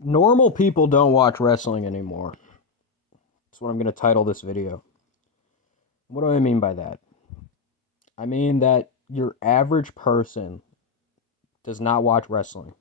Normal people don't watch wrestling anymore. That's what I'm going to title this video. What do I mean by that? I mean that your average person does not watch wrestling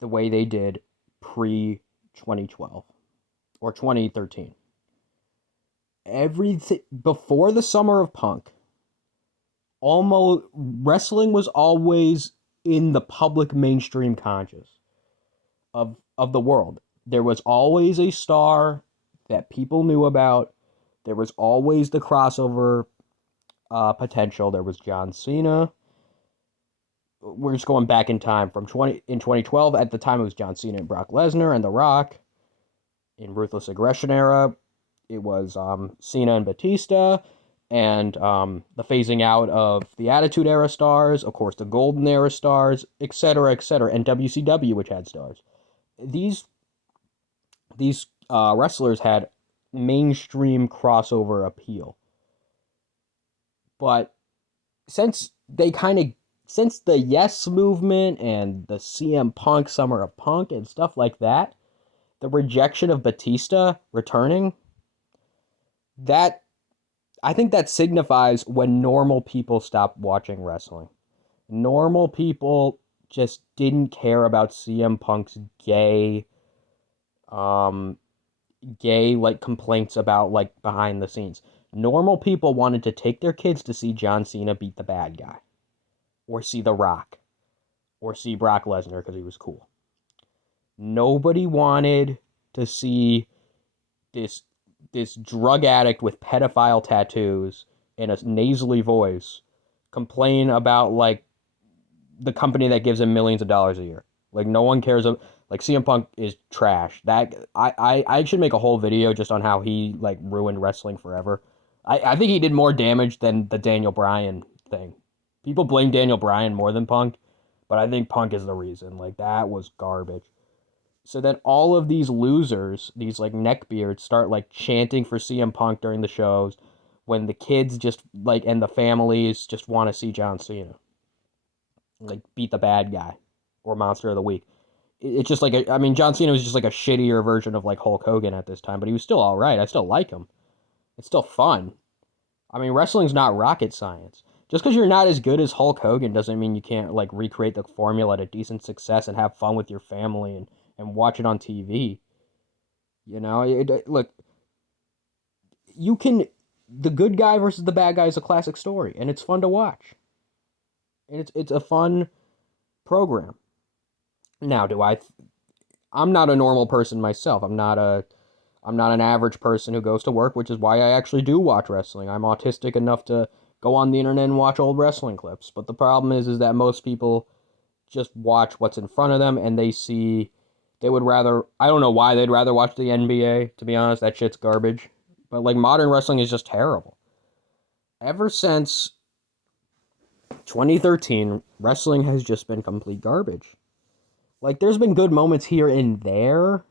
the way they did pre 2012 or 2013. Everything before the summer of Punk, almost wrestling was always in the public mainstream conscious of the world. There was always a star that people knew about. There was always the crossover potential. There was John Cena. We're just going back in time from 2012. At the time, it was John Cena and Brock Lesnar and The Rock. In Ruthless Aggression era, it was Cena and Batista, and the phasing out of the Attitude Era stars, of course, the Golden Era stars, etc., and WCW, which had stars. These wrestlers had mainstream crossover appeal, but since they kind of since the Yes movement and the CM Punk Summer of Punk and stuff like that, the rejection of Batista returning, that I think that signifies when normal people stop watching wrestling. Normal people just didn't care about CM Punk's um gay like complaints about like behind the scenes. Normal people wanted to take their kids to see John Cena beat the bad guy, or see The Rock, or see Brock Lesnar because he was cool. Nobody wanted to see this this drug addict with pedophile tattoos and a nasally voice complain about like the company that gives him millions of dollars a year. Like no one cares. Like CM Punk is trash. That I should make a whole video just on how he like ruined wrestling forever. I think he did more damage than the Daniel Bryan thing. People blame Daniel Bryan more than Punk, but I think Punk is the reason. Like that was garbage. So then all of these losers, these like neckbeards, start like chanting for CM Punk during the shows when the kids just like and the families just want to see John Cena like beat the bad guy or Monster of the Week. It's just like I mean John Cena was just like a shittier version of like Hulk Hogan at this time, but he was still all right. I still like him. It's still fun. I mean wrestling's not rocket science. Just because you're not as good as Hulk Hogan doesn't mean you can't like recreate the formula to decent success and have fun with your family and watch it on TV. You know, look, you can. The good guy versus the bad guy is a classic story, and it's fun to watch. And it's a fun program. Now, I'm not a normal person myself. I'm not an average person who goes to work, which is why I actually do watch wrestling. I'm autistic enough to go on the internet and watch old wrestling clips. But the problem is that most people just watch what's in front of them, and they would rather. I don't know why they'd rather watch the NBA. To be honest, that shit's garbage. But like modern wrestling is just terrible. Ever since 2013, wrestling has just been complete garbage. Like there's been good moments here and there,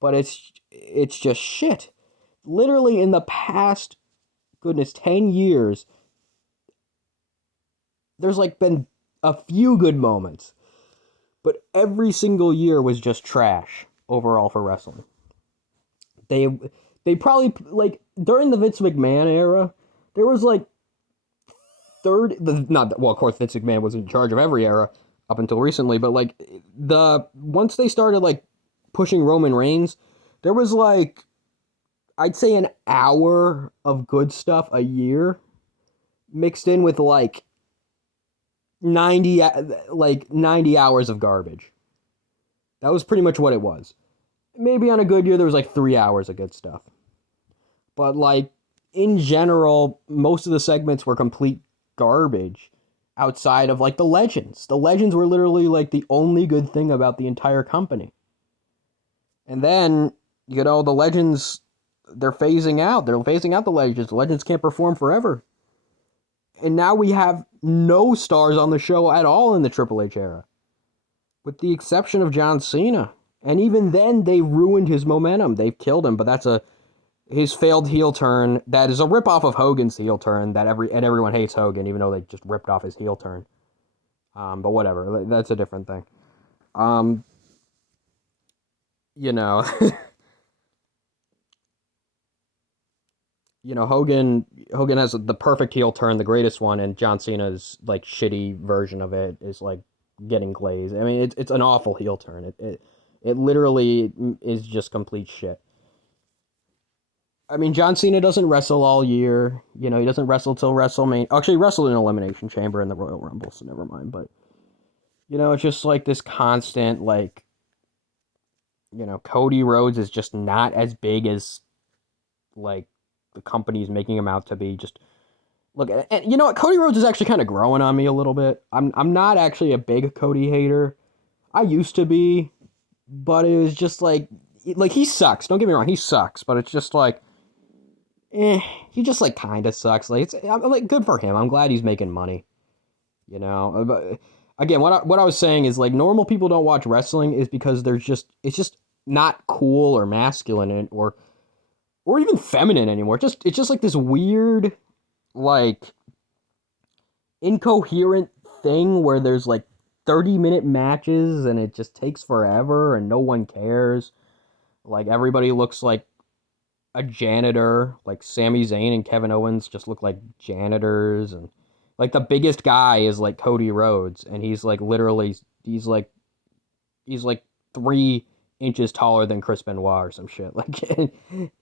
but it's just shit. Literally in the past goodness 10 years, there's like been a few good moments, but every single year was just trash overall for wrestling. They they probably like during the Vince McMahon era, there was like third the not well of course Vince McMahon was in charge of every era up until recently, but like the once they started like pushing Roman Reigns, there was like I'd say an hour of good stuff a year mixed in with like 90 hours of garbage. That was pretty much what it was. Maybe on a good year there was like 3 hours of good stuff. But like in general, most of the segments were complete garbage outside of like the legends. The legends were literally like the only good thing about the entire company. And then, you know, the legends they're phasing out. They're phasing out the legends. The legends can't perform forever. And now we have no stars on the show at all in the Triple H era, with the exception of John Cena. And even then, they ruined his momentum. They've killed him, but that's his failed heel turn. That is a ripoff of Hogan's heel turn. Everyone hates Hogan, even though they just ripped off his heel turn. But whatever, that's a different thing. Um, you know, Hogan has the perfect heel turn, the greatest one, and John Cena's like shitty version of it is like getting glazed. I mean, it's an awful heel turn. It literally is just complete shit. I mean, John Cena doesn't wrestle all year. You know, he doesn't wrestle till WrestleMania. Actually, he wrestled in Elimination Chamber in the Royal Rumble, so never mind. But it's just like this constant like Cody Rhodes is just not as big as like the company's making him out to be. Just look, and you know what? Cody Rhodes is actually kind of growing on me a little bit. I'm not actually a big Cody hater. I used to be, but it was just like he sucks. Don't get me wrong, he sucks. But it's just like, he just like kind of sucks. Like I'm like good for him. I'm glad he's making money. But again, what I was saying is like normal people don't watch wrestling is because it's just not cool or masculine or even feminine anymore. It's just like this weird like incoherent thing where there's like 30-minute matches and it just takes forever and no one cares. Like everybody looks like a janitor. Like Sami Zayn and Kevin Owens just look like janitors, and like the biggest guy is like Cody Rhodes, and he's like literally he's like 3 inches taller than Chris Benoit or some shit. Like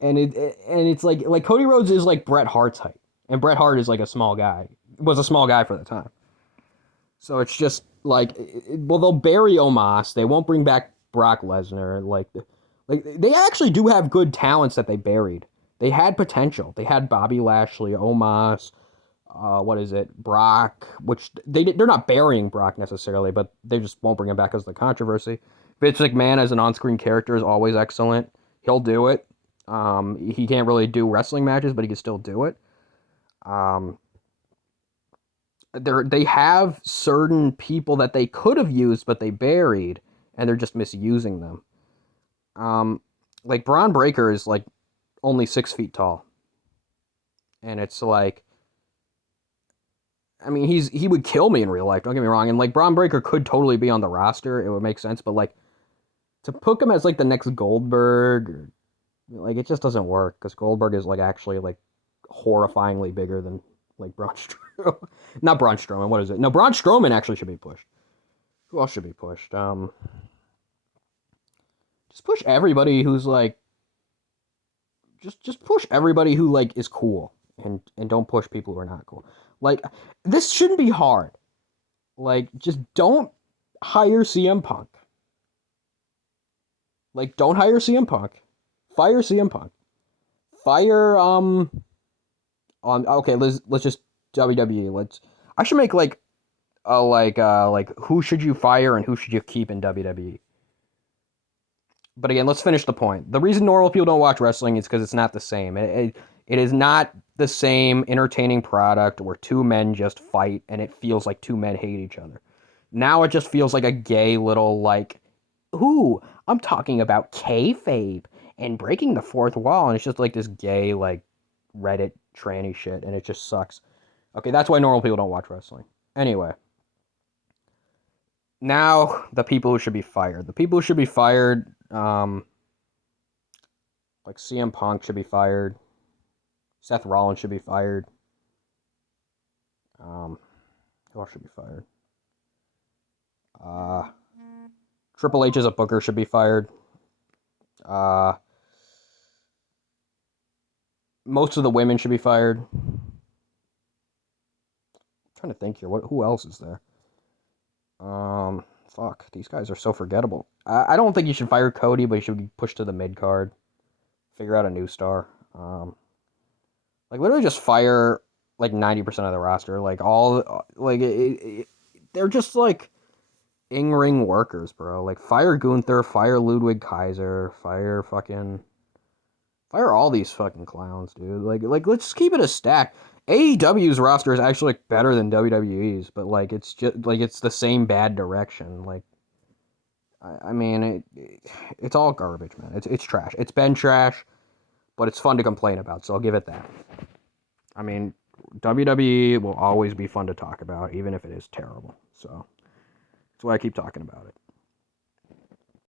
and it's like Cody Rhodes is like Bret Hart's height, and Bret Hart is like a small guy. Was a small guy for the time. So it's just like, well, they'll bury Omos. They won't bring back Brock Lesnar. Like they actually do have good talents that they buried. They had potential. They had Bobby Lashley, Omos, what is it, Brock, which they're not burying Brock necessarily, but they just won't bring him back because of the controversy. Vince McMahon as an on-screen character is always excellent. He'll do it. He can't really do wrestling matches, but he can still do it. Um, they have certain people that they could have used, but they buried, and they're just misusing them. Like Braun Breaker is like only 6 feet tall, and it's like, I mean, he would kill me in real life. Don't get me wrong, and like Braun Breaker could totally be on the roster. It would make sense, but like to put him as like the next Goldberg, or, like it just doesn't work because Goldberg is like actually like horrifyingly bigger than like Braun Strowman. Not Braun Strowman. What is it? No, Braun Strowman actually should be pushed. Who else should be pushed? Just push everybody who's like, just push everybody who like is cool, and don't push people who are not cool. Like this shouldn't be hard. Like just don't hire CM Punk. Like don't hire CM Punk. Fire CM Punk. Fire on okay, let's just WWE. I should make like a like who should you fire and who should you keep in WWE. But again, let's finish the point. The reason normal people don't watch wrestling is because it's not the same. It is not the same entertaining product where two men just fight and it feels like two men hate each other. Now it just feels like a gay little like, ooh, I'm talking about kayfabe and breaking the fourth wall, and it's just like this gay like Reddit tranny shit, and it just sucks. Okay, that's why normal people don't watch wrestling. Anyway, now the people who should be fired. The people who should be fired, like CM Punk should be fired. Seth Rollins should be fired. Who else should be fired? Uh, Triple H as a booker should be fired. Most of the women should be fired. I'm trying to think here. Who else is there? Fuck. These guys are so forgettable. I don't think you should fire Cody, but you should be pushed to the mid card. Figure out a new star. Like literally just fire like 90% of the roster. Like all like they're just like in-ring workers, bro. Like fire Gunther, fire Ludwig Kaiser, fire all these fucking clowns, dude. Like let's keep it a stack. AEW's roster is actually like, better than WWE's, but like it's just like it's the same bad direction. Like I mean it's all garbage, man. It's trash. It's been trash, but it's fun to complain about, so I'll give it that. I mean, WWE will always be fun to talk about, even if it is terrible. So that's why I keep talking about it.